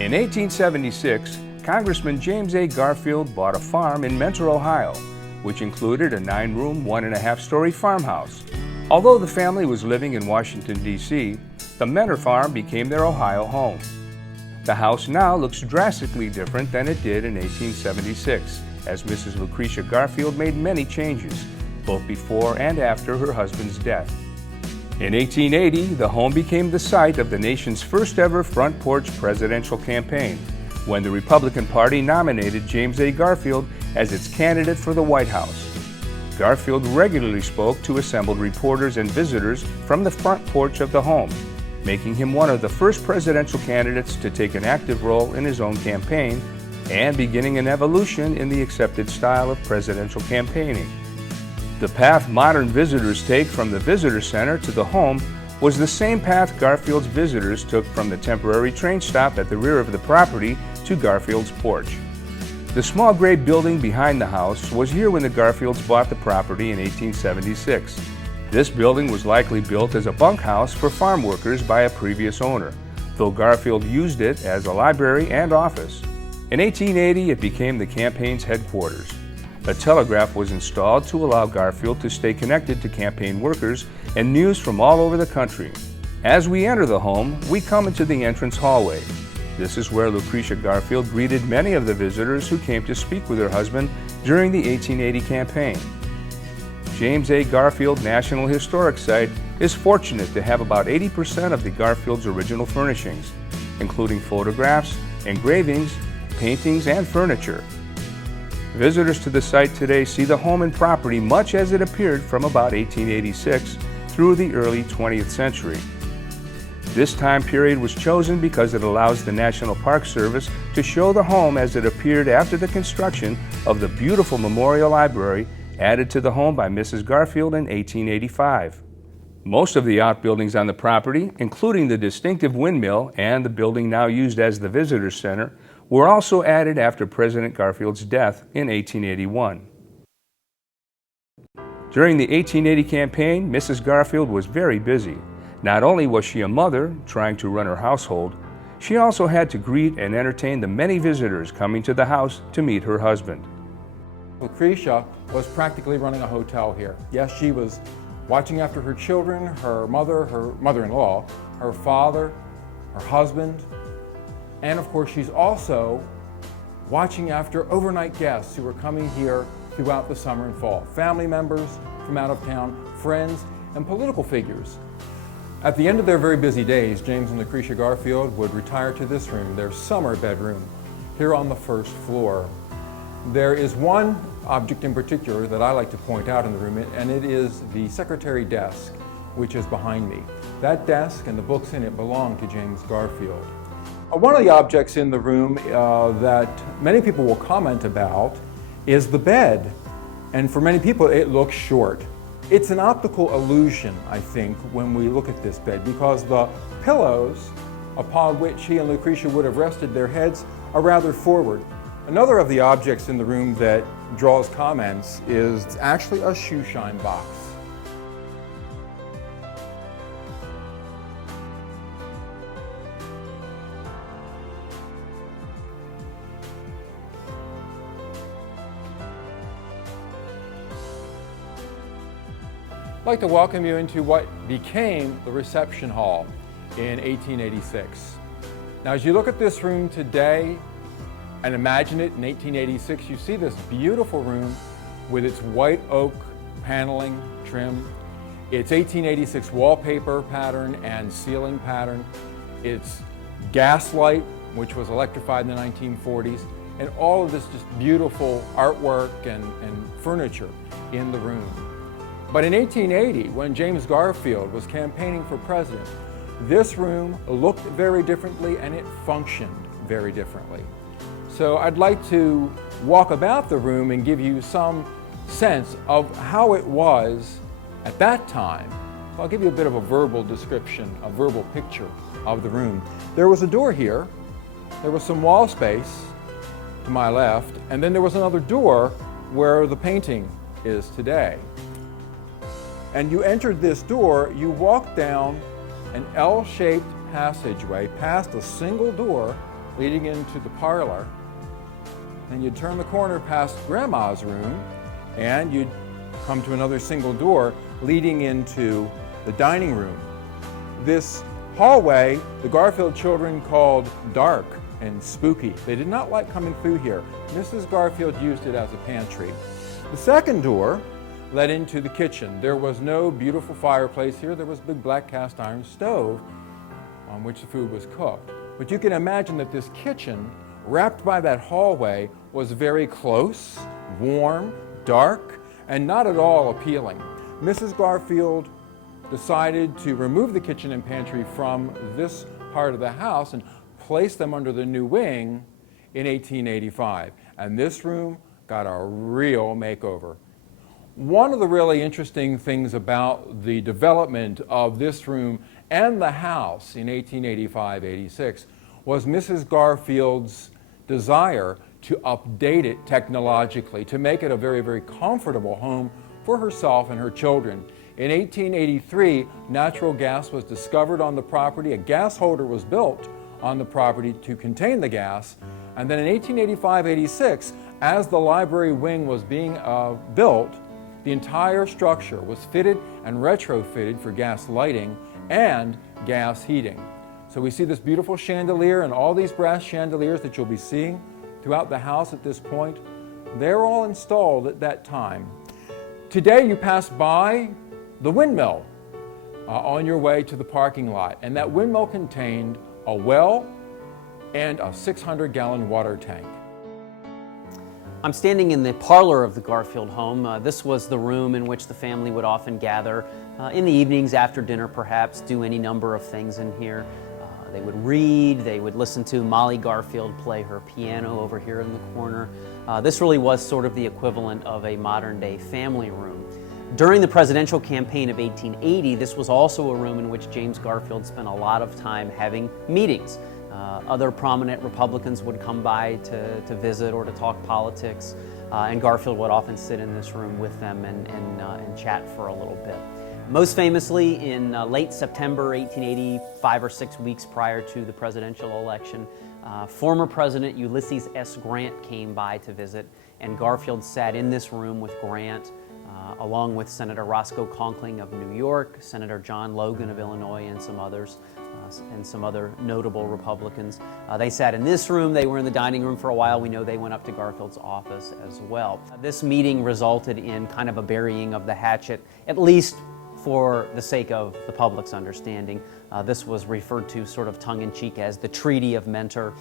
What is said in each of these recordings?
In 1876, Congressman James A. Garfield bought a farm in Mentor, Ohio, which included a 9-room, 1.5-story farmhouse. Although the family was living in Washington, D.C., the Mentor farm became their Ohio home. The house now looks drastically different than it did in 1876, as Mrs. Lucretia Garfield made many changes, both before and after her husband's death. In 1880, the home became the site of the nation's first ever front porch presidential campaign, when the Republican Party nominated James A. Garfield as its candidate for the White House. Garfield regularly spoke to assembled reporters and visitors from the front porch of the home, making him one of the first presidential candidates to take an active role in his own campaign and beginning an evolution in the accepted style of presidential campaigning. The path modern visitors take from the visitor center to the home was the same path Garfield's visitors took from the temporary train stop at the rear of the property to Garfield's porch. The small gray building behind the house was here when the Garfields bought the property in 1876. This building was likely built as a bunkhouse for farm workers by a previous owner, though Garfield used it as a library and office. In 1880, it became the campaign's headquarters. A telegraph was installed to allow Garfield to stay connected to campaign workers and news from all over the country. As we enter the home, we come into the entrance hallway. This is where Lucretia Garfield greeted many of the visitors who came to speak with her husband during the 1880 campaign. James A. Garfield National Historic Site is fortunate to have about 80% of the Garfield's original furnishings, including photographs, engravings, paintings, and furniture. Visitors to the site today see the home and property much as it appeared from about 1886 through the early 20th century. This time period was chosen because it allows the National Park Service to show the home as it appeared after the construction of the beautiful Memorial Library added to the home by Mrs. Garfield in 1885. Most of the outbuildings on the property, including the distinctive windmill and the building now used as the Visitor Center, were also added after President Garfield's death in 1881. During the 1880 campaign, Mrs. Garfield was very busy. Not only was she a mother trying to run her household, she also had to greet and entertain the many visitors coming to the house to meet her husband. Lucretia was practically running a hotel here. Yes, she was watching after her children, her mother-in-law, her father, her husband, and of course she's also watching after overnight guests who were coming here throughout the summer and fall. Family members from out of town, friends, and political figures. At the end of their very busy days, James and Lucretia Garfield would retire to this room, their summer bedroom, here on the first floor. There is one object in particular that I like to point out in the room, and it is the secretary desk, which is behind me. That desk and the books in it belong to James Garfield. One of the objects in the room that many people will comment about is the bed. And for many people, it looks short. It's an optical illusion, I think, when we look at this bed, because the pillows upon which he and Lucretia would have rested their heads are rather forward. Another of the objects in the room that draws comments is actually a shoe shine box. I'd like to welcome you into what became the reception hall in 1886. Now, as you look at this room today and imagine it in 1886, you see this beautiful room with its white oak paneling trim, its 1886 wallpaper pattern and ceiling pattern, its gas light, which was electrified in the 1940s, and all of this just beautiful artwork and furniture in the room. But in 1880, when James Garfield was campaigning for president, this room looked very differently and it functioned very differently. So I'd like to walk about the room and give you some sense of how it was at that time. I'll give you a bit of a verbal description, a verbal picture of the room. There was a door here, there was some wall space to my left, and then there was another door where the painting is today. And you entered this door, you walked down an L-shaped passageway past a single door leading into the parlor. Then you'd turn the corner past Grandma's room, and you'd come to another single door leading into the dining room. This hallway, the Garfield children called dark and spooky. They did not like coming through here. Mrs. Garfield used it as a pantry. The second door led into the kitchen. There was no beautiful fireplace here. There was a big black cast iron stove on which the food was cooked. But you can imagine that this kitchen, wrapped by that hallway, was very close, warm, dark, and not at all appealing. Mrs. Garfield decided to remove the kitchen and pantry from this part of the house and place them under the new wing in 1885. And this room got a real makeover. One of the really interesting things about the development of this room and the house in 1885-86 was Mrs. Garfield's desire to update it technologically, to make it a very, very comfortable home for herself and her children. In 1883, natural gas was discovered on the property. A gas holder was built on the property to contain the gas. And then in 1885-86, as the library wing was being built, the entire structure was fitted and retrofitted for gas lighting and gas heating. So we see this beautiful chandelier and all these brass chandeliers that you'll be seeing throughout the house at this point. They're all installed at that time. Today you pass by the windmill on your way to the parking lot, and that windmill contained a well and a 600-gallon water tank. I'm standing in the parlor of the Garfield home. This was the room in which the family would often gather in the evenings after dinner, perhaps, do any number of things in here. They would read, they would listen to Molly Garfield play her piano over here in the corner. This really was sort of the equivalent of a modern-day family room. During the presidential campaign of 1880, this was also a room in which James Garfield spent a lot of time having meetings. Other prominent Republicans would come by to visit or to talk politics, and Garfield would often sit in this room with them and chat for a little bit. Most famously, in late September 1880, 5 or 6 weeks prior to the presidential election, former President Ulysses S. Grant came by to visit, and Garfield sat in this room with Grant, along with Senator Roscoe Conkling of New York, Senator John Logan of Illinois, and some others, and some other notable Republicans. They sat in this room. They were in the dining room for a while. We know they went up to Garfield's office as well. This meeting resulted in kind of a burying of the hatchet, at least for the sake of the public's understanding. This was referred to sort of tongue-in-cheek as the Treaty of Mentor.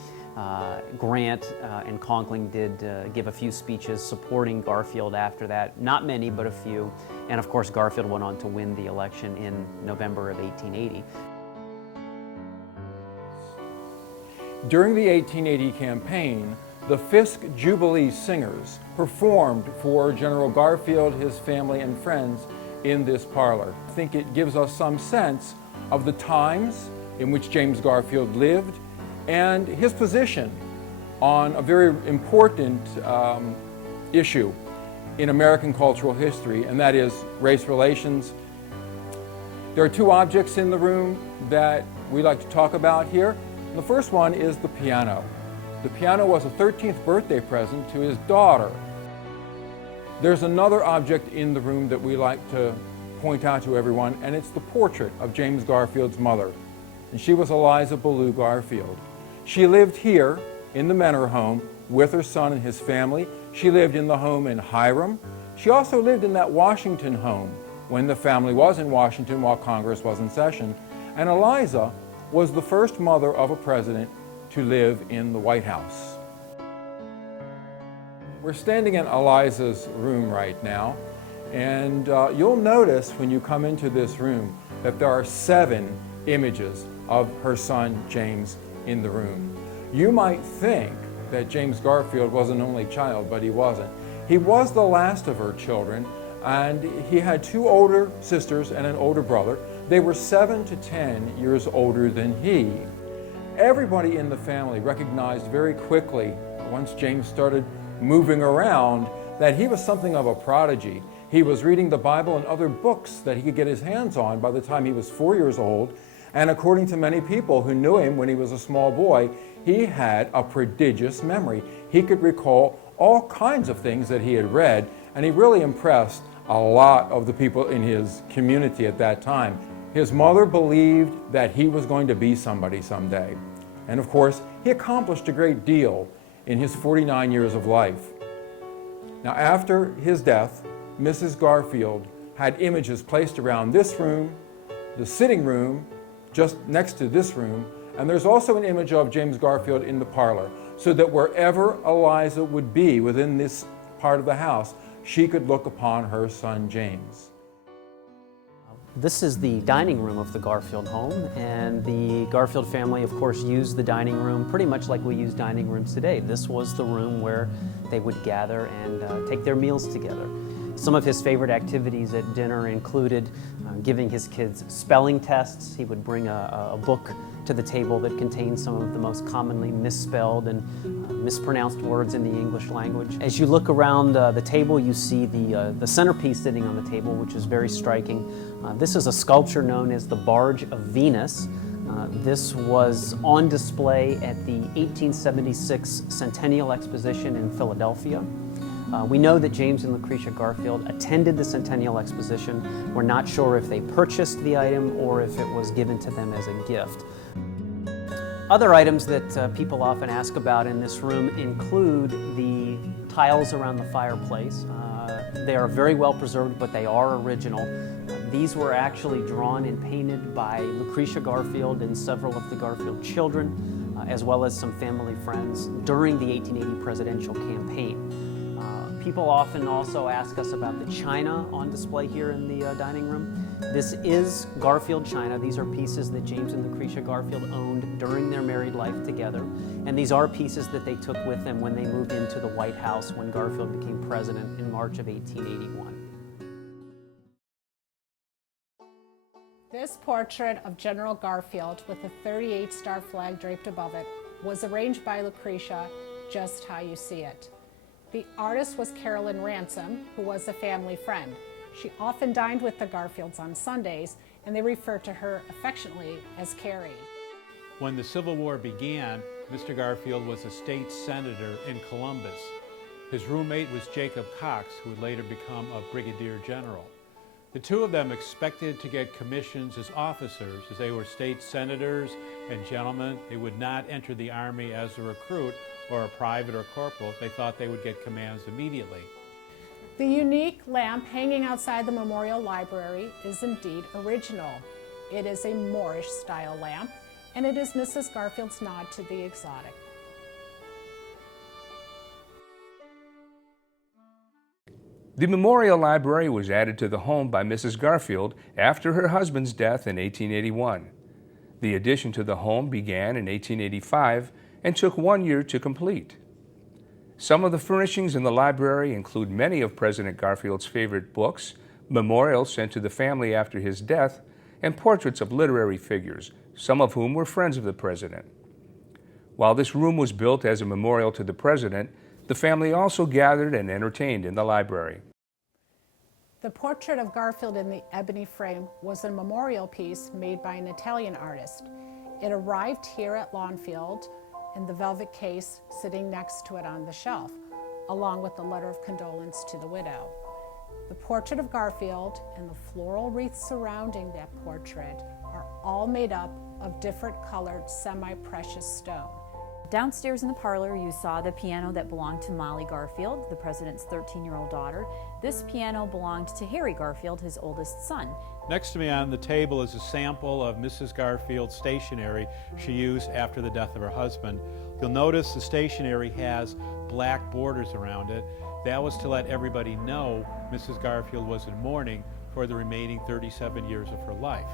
Grant and Conkling did give a few speeches supporting Garfield after that. Not many, but a few. And of course, Garfield went on to win the election in November of 1880. During the 1880 campaign, the Fisk Jubilee Singers performed for General Garfield, his family, and friends in this parlor. I think it gives us some sense of the times in which James Garfield lived and his position on a very important issue in American cultural history, and that is race relations. There are two objects in the room that we like to talk about here. The first one is the piano. The piano was a 13th birthday present to his daughter. There's another object in the room that we like to point out to everyone, and it's the portrait of James Garfield's mother. And she was Eliza Garfield. She lived here in the Mentor home with her son and his family. She lived in the home in Hiram. She also lived in that Washington home when the family was in Washington while Congress was in session. And Eliza was the first mother of a president to live in the White House. We're standing in Eliza's room right now, and you'll notice when you come into this room that there are 7 images of her son James in the room. You might think that James Garfield was an only child, but he wasn't. He was the last of her children, and he had 2 older sisters and an older brother. They were 7 to 10 years older than he. Everybody in the family recognized very quickly, once James started moving around, that he was something of a prodigy. He was reading the Bible and other books that he could get his hands on by the time he was 4 years old, And according to many people who knew him when he was a small boy, he had a prodigious memory. He could recall all kinds of things that he had read, and he really impressed a lot of the people in his community at that time. His mother believed that he was going to be somebody someday. And of course, he accomplished a great deal in his 49 years of life. Now, after his death, Mrs. Garfield had images placed around this room, the sitting room, just next to this room, and there's also an image of James Garfield in the parlor, so that wherever Eliza would be within this part of the house, she could look upon her son James. This is the dining room of the Garfield home, and the Garfield family, of course, used the dining room pretty much like we use dining rooms today. This was the room where they would gather and take their meals together. Some of his favorite activities at dinner included giving his kids spelling tests. He would bring a book to the table that contained some of the most commonly misspelled and mispronounced words in the English language. As you look around the table, you see the centerpiece sitting on the table, which is very striking. This is a sculpture known as the Barge of Venus. This was on display at the 1876 Centennial Exposition in Philadelphia. We know that James and Lucretia Garfield attended the Centennial Exposition. We're not sure if they purchased the item or if it was given to them as a gift. Other items that people often ask about in this room include the tiles around the fireplace. They are very well preserved, but they are original. These were actually drawn and painted by Lucretia Garfield and several of the Garfield children, as well as some family friends during the 1880 presidential campaign. People often also ask us about the china on display here in the dining room. This is Garfield china. These are pieces that James and Lucretia Garfield owned during their married life together. And these are pieces that they took with them when they moved into the White House when Garfield became president in March of 1881. This portrait of General Garfield with a 38-star flag draped above it was arranged by Lucretia just how you see it. The artist was Carolyn Ransom, who was a family friend. She often dined with the Garfields on Sundays, and they referred to her affectionately as Carrie. When the Civil War began, Mr. Garfield was a state senator in Columbus. His roommate was Jacob Cox, who would later become a brigadier general. The two of them expected to get commissions as officers. As they were state senators and gentlemen, they would not enter the army as a recruit or a private or corporal. They thought they would get commands immediately. The unique lamp hanging outside the Memorial Library is indeed original. It is a Moorish-style lamp, and it is Mrs. Garfield's nod to the exotic. The Memorial Library was added to the home by Mrs. Garfield after her husband's death in 1881. The addition to the home began in 1885 and took 1 year to complete. Some of the furnishings in the library include many of President Garfield's favorite books, memorials sent to the family after his death, and portraits of literary figures, some of whom were friends of the president. While this room was built as a memorial to the president, the family also gathered and entertained in the library. The portrait of Garfield in the ebony frame was a memorial piece made by an Italian artist. It arrived here at Lawnfield in the velvet case sitting next to it on the shelf, along with the letter of condolence to the widow. The portrait of Garfield and the floral wreaths surrounding that portrait are all made up of different colored semi-precious stone. Downstairs in the parlor, you saw the piano that belonged to Molly Garfield, the president's 13-year-old daughter. This piano belonged to Harry Garfield, his oldest son. Next to me on the table is a sample of Mrs. Garfield's stationery she used after the death of her husband. You'll notice the stationery has black borders around it. That was to let everybody know Mrs. Garfield was in mourning for the remaining 37 years of her life.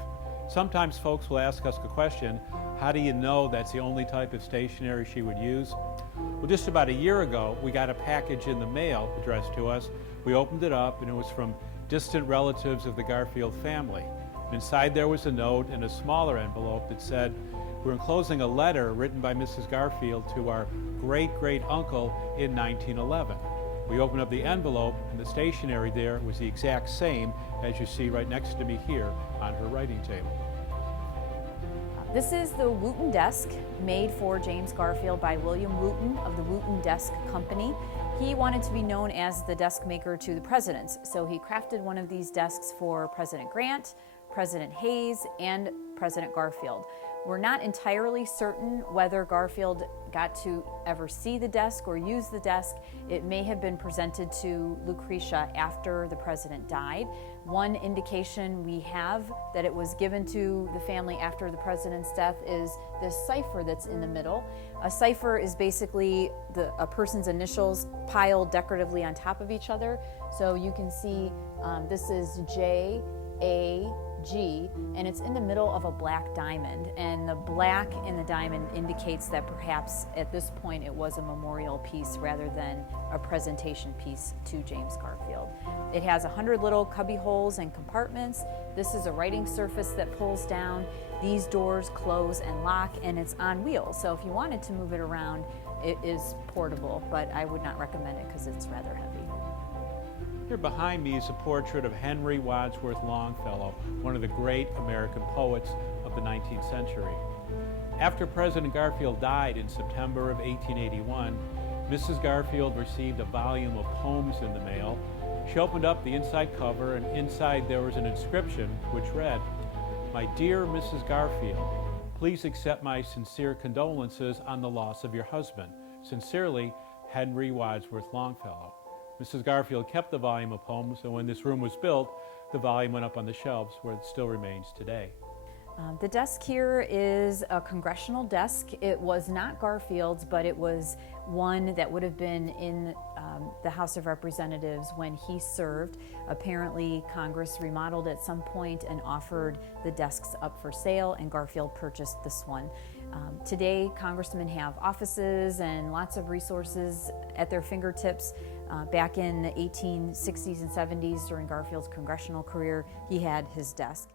Sometimes folks will ask us the question, how do you know that's the only type of stationery she would use? Well, just about a year ago, we got a package in the mail addressed to us. We opened it up, and it was from distant relatives of the Garfield family. Inside there was a note in a smaller envelope that said, we're enclosing a letter written by Mrs. Garfield to our great-great-uncle in 1911. We opened up the envelope, and the stationery there was the exact same as you see right next to me here on her writing table. This is the Wooten desk made for James Garfield by William Wooten of the Wooten Desk Company. He wanted to be known as the desk maker to the presidents, so he crafted one of these desks for President Grant, President Hayes, and President Garfield. We're not entirely certain whether Garfield got to ever see the desk or use the desk. It may have been presented to Lucretia after the president died. One indication we have that it was given to the family after the president's death is this cipher that's in the middle. A cipher is basically a person's initials piled decoratively on top of each other. So you can see this is J, A, G, and it's in the middle of a black diamond, and the black in the diamond indicates that perhaps at this point it was a memorial piece rather than a presentation piece to James Garfield. It has 100 little cubby holes and compartments. This is a writing surface that pulls down. These doors close and lock, and it's on wheels, so if you wanted to move it around, it is portable, but I would not recommend it because it's rather heavy. Here behind me is a portrait of Henry Wadsworth Longfellow, one of the great American poets of the 19th century. After President Garfield died in September of 1881, Mrs. Garfield received a volume of poems in the mail. She opened up the inside cover, and inside there was an inscription which read, "My dear Mrs. Garfield, please accept my sincere condolences on the loss of your husband. Sincerely, Henry Wadsworth Longfellow." Mrs. Garfield kept the volume of poems, and when this room was built, the volume went up on the shelves where it still remains today. The desk here is a congressional desk. It was not Garfield's, but it was one that would have been in the House of Representatives when he served. Apparently, Congress remodeled at some point and offered the desks up for sale, and Garfield purchased this one. Today, congressmen have offices and lots of resources at their fingertips. Back in the 1860s and 70s, during Garfield's congressional career, he had his desk.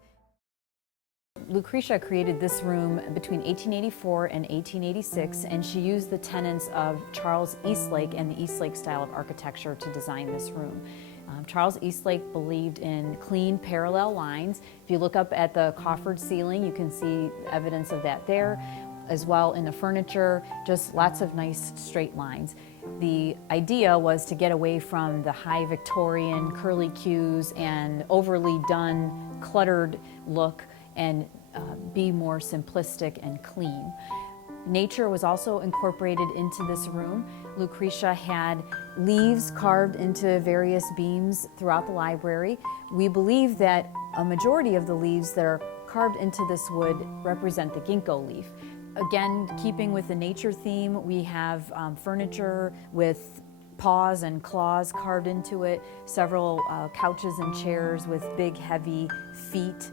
Lucretia created this room between 1884 and 1886, and she used the tenets of Charles Eastlake and the Eastlake style of architecture to design this room. Charles Eastlake believed in clean parallel lines. If you look up at the coffered ceiling, you can see evidence of that there. As well in the furniture, just lots of nice straight lines. The idea was to get away from the high Victorian curly cues and overly done, cluttered look and be more simplistic and clean. Nature was also incorporated into this room. Lucretia had leaves carved into various beams throughout the library. We believe that a majority of the leaves that are carved into this wood represent the ginkgo leaf. Again, keeping with the nature theme, we have furniture with paws and claws carved into it, several couches and chairs with big, heavy feet.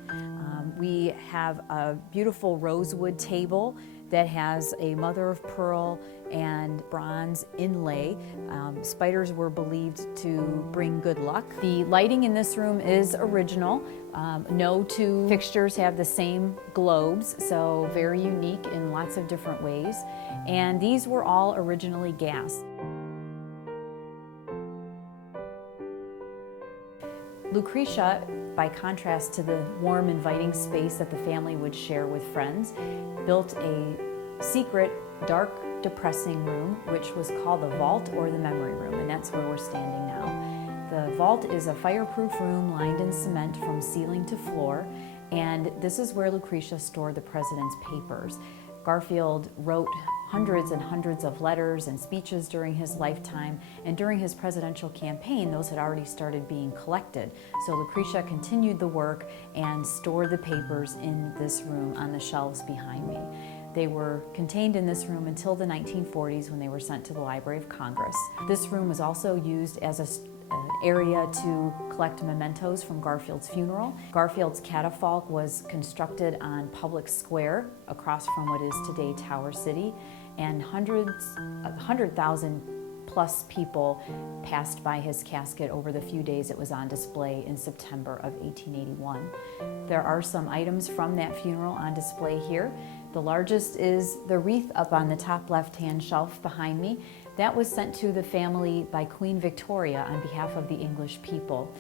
We have a beautiful rosewood table that has a mother of pearl and bronze inlay. Spiders were believed to bring good luck. The lighting in this room is original. No two fixtures have the same globes, so very unique in lots of different ways. And these were all originally gas. Lucretia, by contrast to the warm, inviting space that the family would share with friends, built a secret, dark, depressing room, which was called the vault or the memory room, and that's where we're standing now. The vault is a fireproof room lined in cement from ceiling to floor, and this is where Lucretia stored the president's papers. Garfield wrote hundreds and hundreds of letters and speeches during his lifetime, and during his presidential campaign, those had already started being collected. So Lucretia continued the work and stored the papers in this room on the shelves behind me. They were contained in this room until the 1940s when they were sent to the Library of Congress. This room was also used as an area to collect mementos from Garfield's funeral. Garfield's catafalque was constructed on Public Square across from what is today Tower City, and 100,000 plus people passed by his casket over the few days it was on display in September of 1881. There are some items from that funeral on display here. The largest is the wreath up on the top left-hand shelf behind me. That was sent to the family by Queen Victoria on behalf of the English people.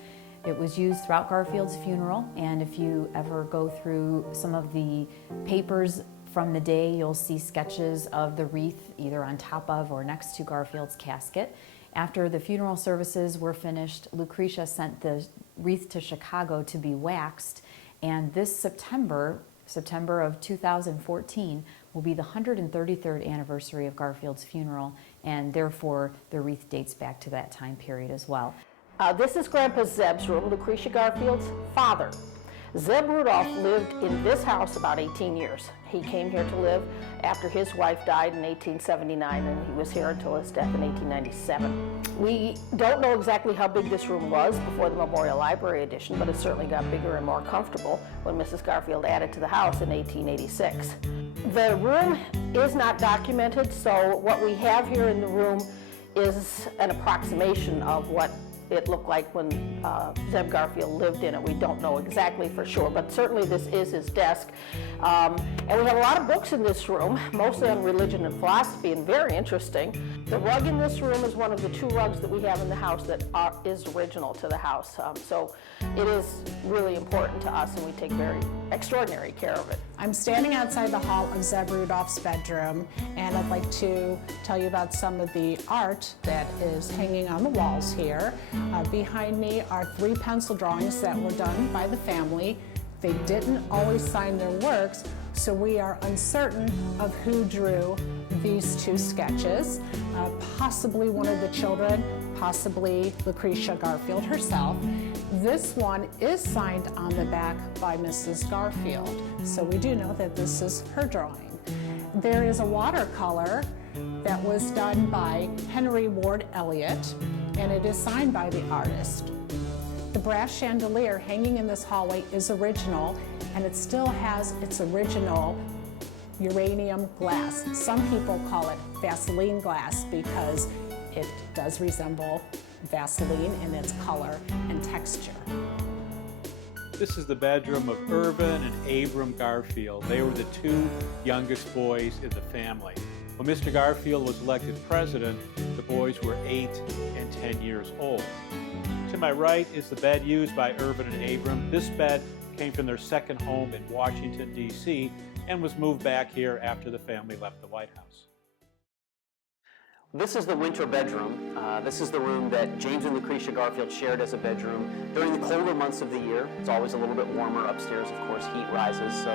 It was used throughout Garfield's funeral, and if you ever go through some of the papers from the day, you'll see sketches of the wreath either on top of or next to Garfield's casket. After the funeral services were finished, Lucretia sent the wreath to Chicago to be waxed, and this September of 2014, will be the 133rd anniversary of Garfield's funeral, and therefore the wreath dates back to that time period as well. This is Grandpa Zeb's room, Lucretia Garfield's father. Zeb Rudolph lived in this house about 18 years. He came here to live after his wife died in 1879, and he was here until his death in 1897. We don't know exactly how big this room was before the Memorial Library addition, but it certainly got bigger and more comfortable when Mrs. Garfield added to the house in 1886. The room is not documented, so what we have here in the room is an approximation of what it looked like when Zeb Garfield lived in it. We don't know exactly for sure, but certainly this is his desk. And we have a lot of books in this room, mostly on religion and philosophy, and very interesting. The rug in this room is one of the 2 rugs that we have in the house that is original to the house. So it is really important to us, and we take very extraordinary care of it. I'm standing outside the hall of Zeb Rudolph's bedroom, and I'd like to tell you about some of the art that is hanging on the walls here. Behind me are 3 pencil drawings that were done by the family. They didn't always sign their works, so we are uncertain of who drew these 2 sketches. Possibly one of the children, possibly Lucretia Garfield herself. This one is signed on the back by Mrs. Garfield, so we do know that this is her drawing. There is a watercolor that was done by Henry Ward Elliott, and it is signed by the artist. The brass chandelier hanging in this hallway is original, and it still has its original uranium glass. Some people call it Vaseline glass because it does resemble Vaseline in its color and texture. This is the bedroom of Irvin and Abram Garfield. They were the 2 youngest boys in the family. When Mr. Garfield was elected president, the boys were 8 and 10 years old. To my right is the bed used by Irvin and Abram. This bed came from their second home in Washington, D.C., and was moved back here after the family left the White House. This is the winter bedroom. This is the room that James and Lucretia Garfield shared as a bedroom during the colder months of the year. It's always a little bit warmer upstairs. Of course, heat rises, so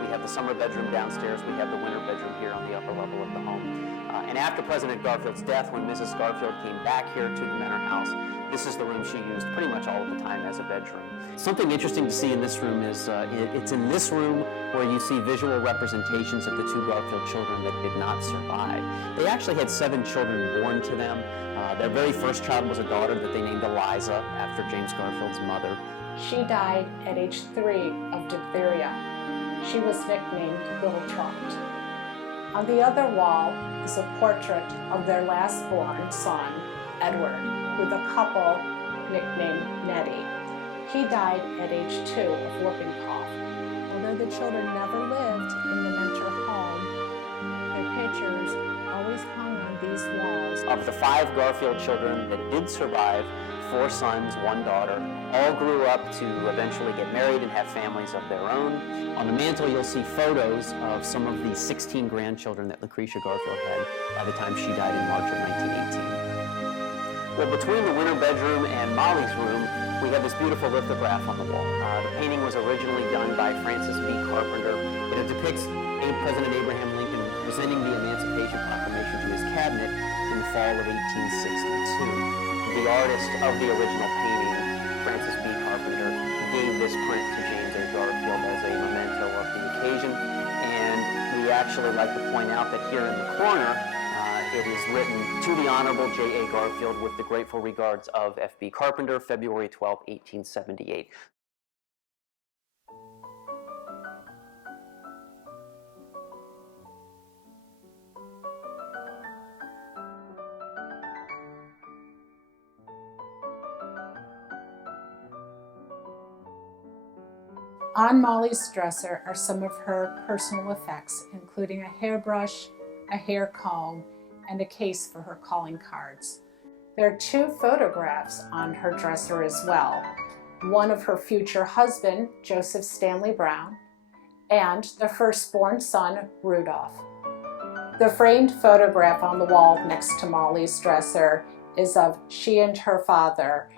we have the summer bedroom downstairs. We have the winter bedroom here on the upper level of the home. And after President Garfield's death, when Mrs. Garfield came back here to the Manor House, this is the room she used pretty much all of the time as a bedroom. Something interesting to see in this room is it's in this room where you see visual representations of the 2 Garfield children that did not survive. They actually had 7 children born to them. Their very first child was a daughter that they named Eliza after James Garfield's mother. She died at age 3 of diphtheria. She was nicknamed Little Trot. On the other wall is a portrait of their last-born son, Edward, with a couple nicknamed Nettie. He died at age 2 of whooping cough. Although the children never lived in the Mentor home, their pictures always hung on these walls. Of the 5 Garfield children that did survive, 4 sons, 1 daughter, all grew up to eventually get married and have families of their own. On the mantle, you'll see photos of some of the 16 grandchildren that Lucretia Garfield had by the time she died in March of 1918. Well, between the winter bedroom and Molly's room, we have this beautiful lithograph on the wall. The painting was originally done by Francis B. Carpenter. It depicts President Abraham Lincoln presenting the Emancipation Proclamation to his cabinet in the fall of 1862. The artist of the original painting, Francis B. Carpenter, gave this print to James A. Garfield as a memento of the occasion. And we actually like to point out that here in the corner, it is written to the Honorable J. A. Garfield with the grateful regards of F. B. Carpenter, February 12, 1878. On Molly's dresser are some of her personal effects, including a hairbrush, a hair comb, and a case for her calling cards. There are 2 photographs on her dresser as well. One of her future husband, Joseph Stanley Brown, and their firstborn son, Rudolph. The framed photograph on the wall next to Molly's dresser is of she and her father.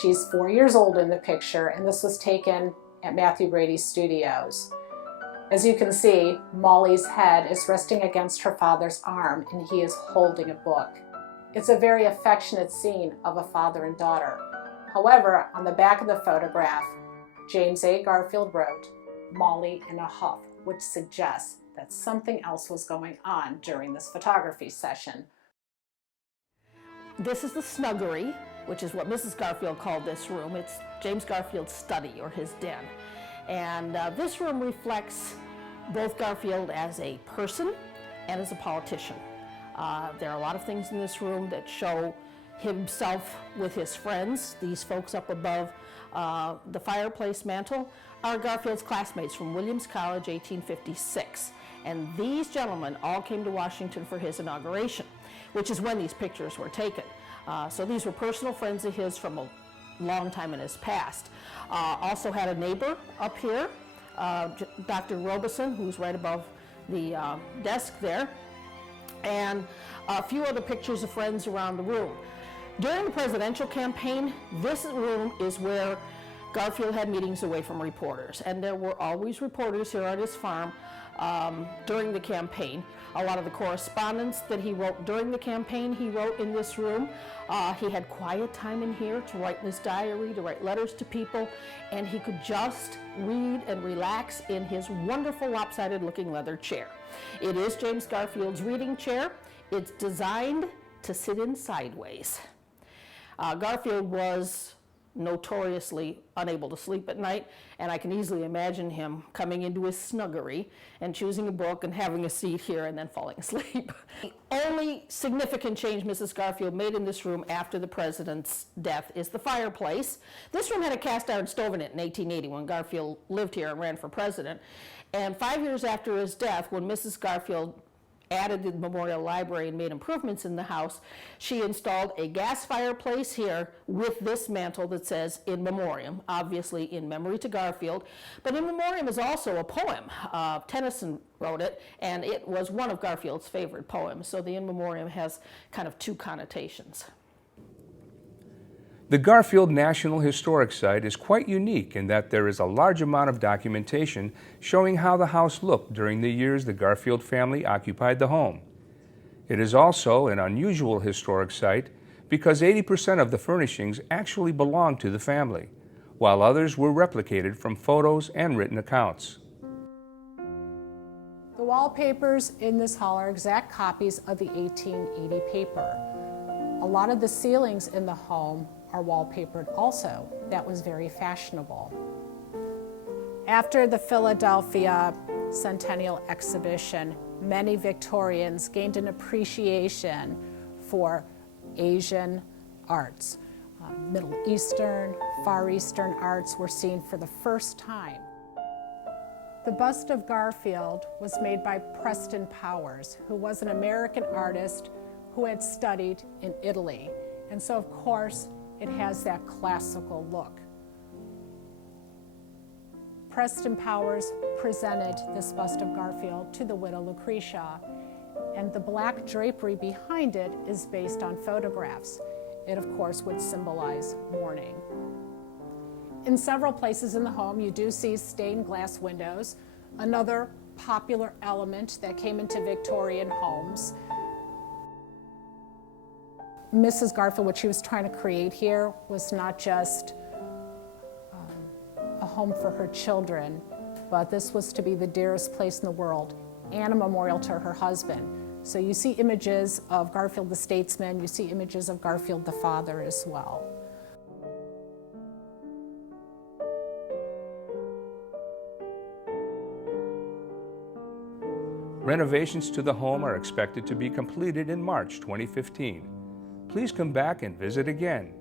She's 4 years old in the picture, and this was taken at Matthew Brady's studios. As you can see, Molly's head is resting against her father's arm, and he is holding a book. It's a very affectionate scene of a father and daughter. However, on the back of the photograph, James A. Garfield wrote, "Molly in a huff," which suggests that something else was going on during this photography session. This is the snuggery, which is what Mrs. Garfield called this room. It's James Garfield's study, or his den. And this room reflects both Garfield as a person and as a politician. There are a lot of things in this room that show himself with his friends. These folks up above the fireplace mantle are Garfield's classmates from Williams College, 1856. And these gentlemen all came to Washington for his inauguration, which is when these pictures were taken. So these were personal friends of his from a long time in his past. Also had a neighbor up here, Dr. Robeson, who's right above the desk there, and a few other pictures of friends around the room. During the presidential campaign, this room is where Garfield had meetings away from reporters, and there were always reporters here at his farm during the campaign. A lot of the correspondence that he wrote during the campaign, he wrote in this room. He had quiet time in here to write in his diary, to write letters to people, and he could just read and relax in his wonderful lopsided looking leather chair. It is James Garfield's reading chair. It's designed to sit in sideways. Garfield was notoriously unable to sleep at night, and I can easily imagine him coming into his snuggery and choosing a book and having a seat here and then falling asleep. The only significant change Mrs. Garfield made in this room after the president's death is the fireplace. This room had a cast iron stove in it in 1880 when Garfield lived here and ran for president. And 5 years after his death, when Mrs. Garfield added the Memorial Library and made improvements in the house, she installed a gas fireplace here with this mantle that says "In Memoriam," obviously in memory to Garfield. But "In Memoriam" is also a poem. Tennyson wrote it, and it was one of Garfield's favorite poems. So the "In Memoriam" has kind of 2 connotations. The Garfield National Historic Site is quite unique in that there is a large amount of documentation showing how the house looked during the years the Garfield family occupied the home. It is also an unusual historic site because 80% of the furnishings actually belong to the family, while others were replicated from photos and written accounts. The wallpapers in this hall are exact copies of the 1880 paper. A lot of the ceilings in the home are wallpapered also. That was very fashionable. After the Philadelphia Centennial Exhibition, many Victorians gained an appreciation for Asian arts. Middle Eastern, Far Eastern arts were seen for the first time. The bust of Garfield was made by Preston Powers, who was an American artist who had studied in Italy. And so, of course, it has that classical look. Preston Powers presented this bust of Garfield to the widow Lucretia, and the black drapery behind it is based on photographs. It, of course, would symbolize mourning. In several places in the home, you do see stained glass windows, another popular element that came into Victorian homes. Mrs. Garfield, what she was trying to create here was not just a home for her children, but this was to be the dearest place in the world and a memorial to her husband. So you see images of Garfield the statesman, you see images of Garfield the father as well. Renovations to the home are expected to be completed in March 2015. Please come back and visit again.